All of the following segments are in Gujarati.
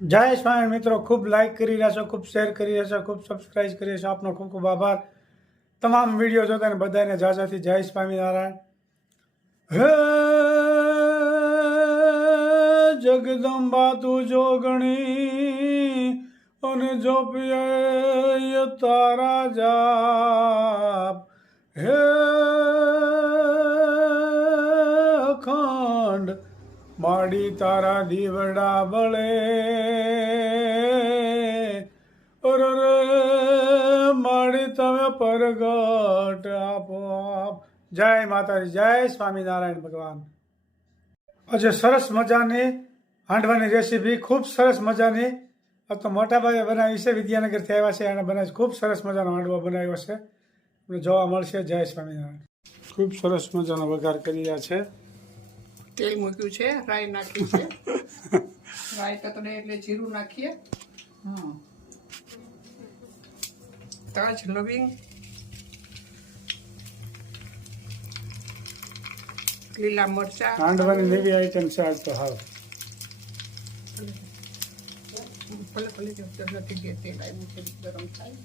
જય સ્વામી મિત્રો, ખૂબ લાઈક કરી રહ્યા છો, ખૂબ શેર કરી રહ્યા છો, ખૂબ સબસ્ક્રાઈબ કરી રહ્યા છો. આપનો ખૂબ ખૂબ આભાર. તમામ વિડીયો જોતા ને બધાને જાજાથી જય સ્વામિનારાયણ. હે જગદંબા તું જોગણી અને જોપિયે તારા જાપ. હે અખંડ માડી તારા દીવડા બળે રે માડી તમે પરગટ આપો આપ. જય માતાજી, જય સ્વામિનારાયણ ભગવાન. આજે સરસ મજાની હાંડવાની રેસીપી, ખૂબ સરસ મજાની. આ તો મોટા ભાઈએ બનાવી છે, વિદ્યાનગરથી આવ્યા છે, એને બનાવી ખૂબ સરસ મજાનો હાંડવો બનાવ્યો છે, આપણે જોવા મળશે. જય સ્વામિનારાયણ. ખૂબ સરસ મજાનો વઘાર કરી રહ્યા છે. તેલ મૂક્યું છે, રાઈ નાખી છે. રાઈ તતડે એટલે જીરું નાખીએ. તજ, લવિંગ, લીલા મરચા. હાંડવાની નવી આઈટમ છે આજ તો. હાલ ભલે ભલે નથી ગયા, તેલ આવ્યું છે, ગરમ થાય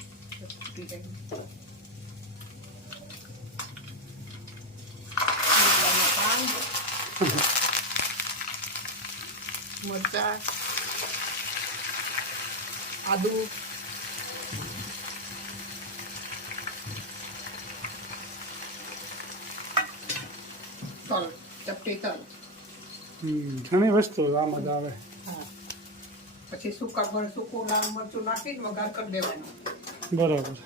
ફૂટી જાય. મરચા, આદુ, તલ, ચપટી તલ. ઘણી વસ્તુ આમાં જ આવે. પછી સૂકું લાલ મરચું નાખીને વઘાર કરી દેવાનું. બરાબર.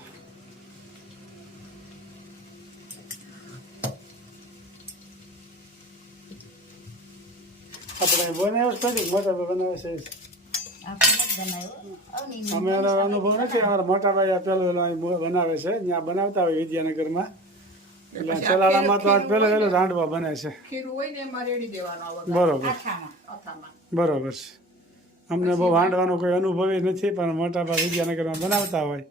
આપણે બનાવ્યો છે, પછી મોટા ભાઈ બનાવે છે. અમે અનુભવ નથી. અમારા મોટા ભાઈ પેલું બનાવે છે, ત્યાં બનાવતા હોય વિદ્યાનગરમાં. એટલે ચલાળામાં તો આજ પેલો રાંડવા બને છે. ખીરું હોય ને એમાં રેડી દેવાનું. બરોબર બરોબર છે. અમને બહુ હાંડવાનો કોઈ અનુભવ નથી, પણ મોટા ભાઈ વિદ્યાનગરમાં બનાવતા હોય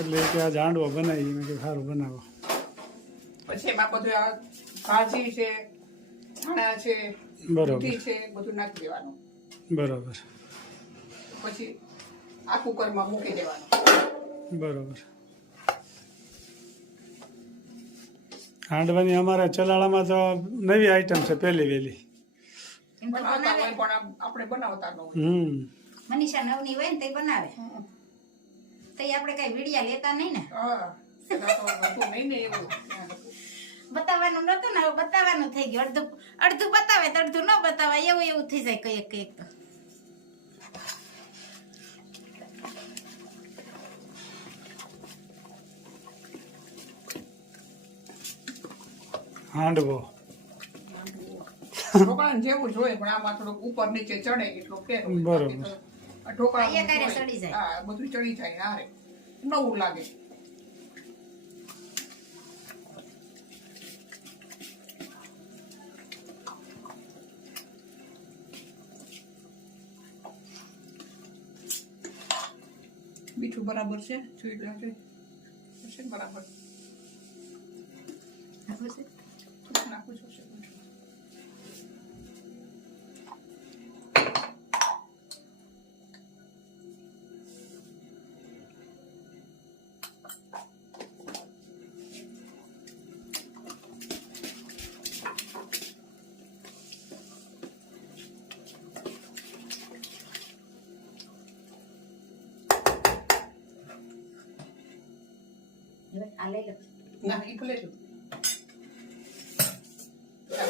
એટલે કે આજ હાંડવો બનાવી, મેં કે સારું બનાવો. પછી એમાં બધું આ ભાજી છે, ધાણા છે, બરોબર છે, બધું નાખી દેવાનું. બરોબર. પછી આ કુકરમાં મૂકી દેવાનું. બરોબર. હાંડવાની અમારા ચલાળામાં તો નવી આઈટમ છે, પહેલી વહેલી. આપણે બનાવતા ન હોય. મનીષા નવની હોય ને તે બનાવે. તો આપણે કઈ વિડિયા લેતા નહીં ને. બતાવવાનું નતું ને, હવે બતાવવાનું થઈ ગયું. અડધું બતાવે તો અડધું ન બતાવે, એવું થઈ જાય કઈક કઈક. તો હાંડવો ઢોકળા જેવું જ હોય, પણ આમાં થોડુંક ઉપર નીચે ચડે એટલો ફેર હોય. બરોબર. ઢોકળા ચડી જાય. હા, બધું ચડી જાય. હારે નવું લાગે. મીઠું બરાબર છે, સ્વીટ લાગે છે બરાબર. નાખું છું. આ લઈ લો. ના, એ ભલે લો.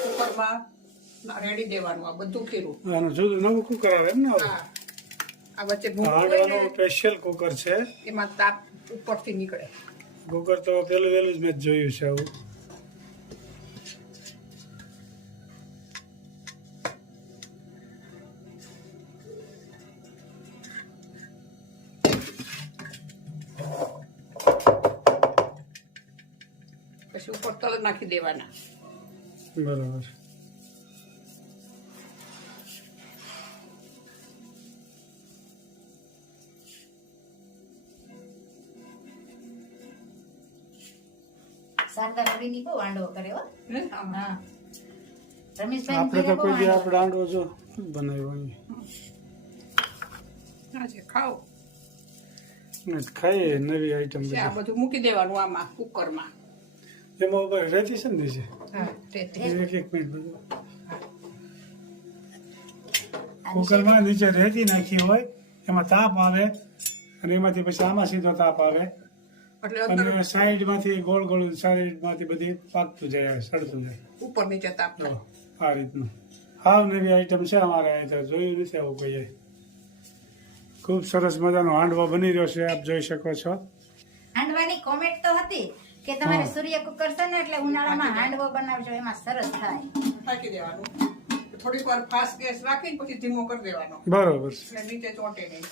કુકરમાં રેડી દેવાનું આ બધું ખીરું. આનું જુદું નવું કુકર આવે એમ ને? હા, આ વચ્ચે હાંડવાનું સ્પેશિયલ કુકર છે. એમાં તાપ ઉપરથી નીકળે. કુકર તો પેલું વહેલું જ મેં જોયું છે આવું. પછી ઉપર તલ નાખી દેવાના. બરાબર. શારદા રવિની બહુ વાંડો કરે હો. હા, રમેશભાઈ આપણે તો કોઈ દી આપણે આંડો જો બનાવ્યો અહીં. આજે ખાઓ ખાઈએ નવી આઈટમ પછી આ બધું મૂકી દેવાનું આમાં કુકરમાં. એમાં ઉપર રહેતી છે ને નીચે હા તે એક મિનિટ બધું કુકરમાં નીચે રહેતી નાખી હોય એમાં તાપ આવે અને એમાંથી પછી આમાં સીધો તાપ આવે એટલે અંદર અને સાઈડમાંથી ગોળ ગોળ સાઈડમાંથી બધી પાકતું જાય સડતું જાય ઉપર નીચે તાપ તો આ રીતનું હાવ નવી આઈટમ છે અમારે અહીં તો જોયું નથી આવું કહીએ ખૂબ સરસ મજાનો હાંડવો બની રહ્યો છે આપ જોઈ શકો છો હાંડવાની કોમેન્ટ તો હતી કે તમારે હા. સૂર્ય કુકર છે ને એટલે ઉનાળામાં હાંડવો બનાવજો એમાં સરસ થાય. ઢાંકી દેવાનું. થોડીક વાર ફાસ્ટ ગેસ રાખીને પછી ધીમો કરી દેવાનો બરોબર છે એટલે નીચે ચોંટે નહીં.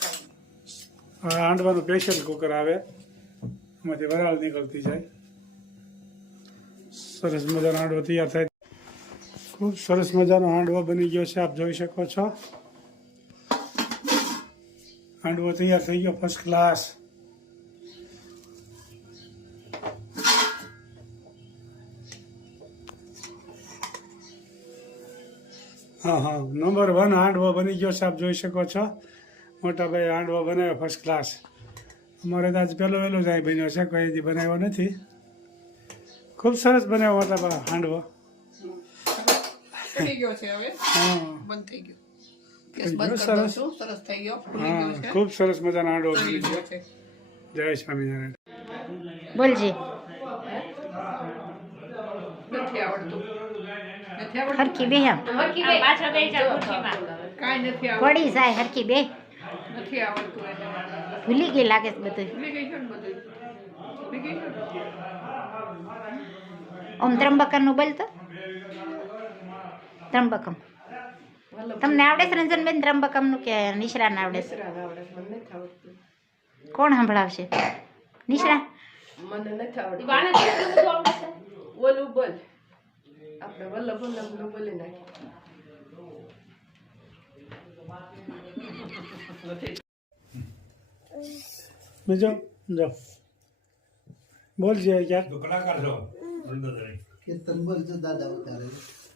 આ હાંડવાનું પ્રેશર કુકર આવે એમાંથી વરાળ નીકળતી જાય સરસ મજાનો હાંડવો તૈયાર થાય ખૂબ સરસ મજાનો હાંડવો બની ગયો છે આપ જોઈ શકો છો હાંડવો તૈયાર થઈ ગયો ફર્સ્ટ ક્લાસ હા હા નંબર 1 હાંડવો બની ગયો છે આપ જોઈ શકો છો મોટા ભાઈ હાંડવો બનાવ્યો ફર્સ્ટ ક્લાસ અમારે તો આજ પહેલો વહેલો જ અહીં બન્યો છે કોઈ હજી બનાવ્યો નથી ખૂબ સરસ બનાવ્યો મોટા ભાઈ હાંડવો થઈ ગયો છે હવે હા બંધ થઈ ગયો. થઈ ગેસ ગયો, બંધ કરી સરસ. દઉં છું. સરસ થઈ ગયો. ફૂલી હા ગયો છે. ખૂબ સરસ મજાનો હાંડવો બની ફૂલી ગયો ગયો છે. જય સ્વામિનારાયણ બોલજી નથી આવડતું. નથી આવડતું. હરખી બે આમ કાંઈ નથી આવડતું. પડી જાય હરખી બે નથી આવડતું એને. ભૂલી ગઈ લાગે છે બધું. ભૂલી ગઈ છે ને બધું. ભૂલી ગઈ છે ને. ઓમ ત્રંબકમ નું બોલ તો ત્રંબકમ તમને આવડે છે રંજનબેન ત્રંબકમ નું કે નિશરાને આવડે છે? કોણ સંભળાવશે? નિશરા મને નથી આવડતું. ઓલું બોલ આપણે વલ્લભ વલ્લભનું બોલી નાખીએ. બીજો જો બોલજે ક્યાંક તો કલાકાર છો કીર્તન બોલજો દાદા ઉતારે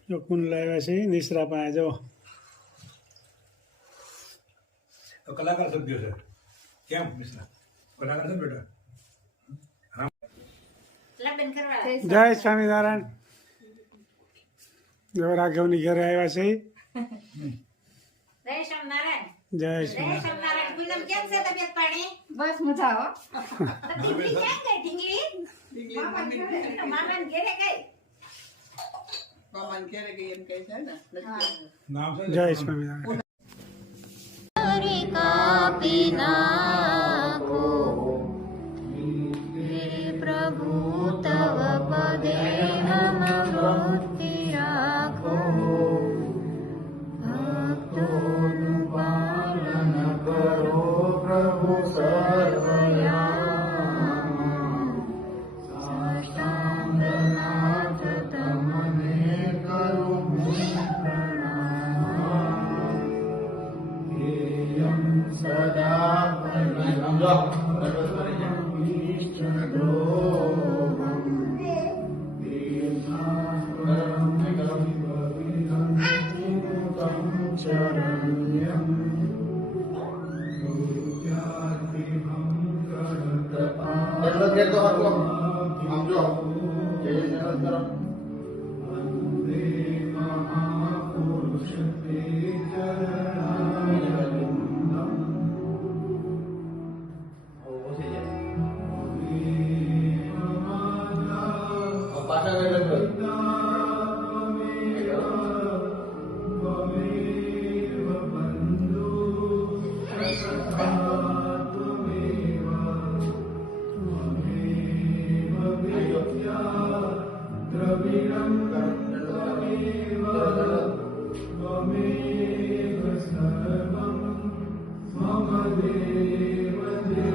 જો કુન લાવ્યા છે નિસરા પાસે જો તો કલાકાર સભ્યો છે કેમ મિશ્રા કલાકાર છે બેટા લગ્ન કરવા જય સ્વામિનારાયણ જો રાઘવની ઘરે આવ્યા છે જય સ્વામિનારાયણ. જય જય સ્વામિનારાયણ સ્વામિનારાયણ. પૂનમ કેમ છે તબિયત પાણી? બસ મજા હો. તો ઢીંગલી ક્યાં ગઈ? ઢીંગલી મામાને ઘેરે ગઈ. મામાને ઘેરે ગઈ એમ કહે છે ને. નથી આવડતું. નામ છે જય સ્વામિનારાયણ પ્રભુ તવ પદે મમ વૃત્તિ રાખો ભક્તોનું પાલન કરો પ્રભુ સર્વયામાં સાષ્ટાંગનાથ તમને કરું પ્રણામ હેયં સદા એટલે કે તો હતો આમ જો જય નરતરમ પાછા ગઈ જય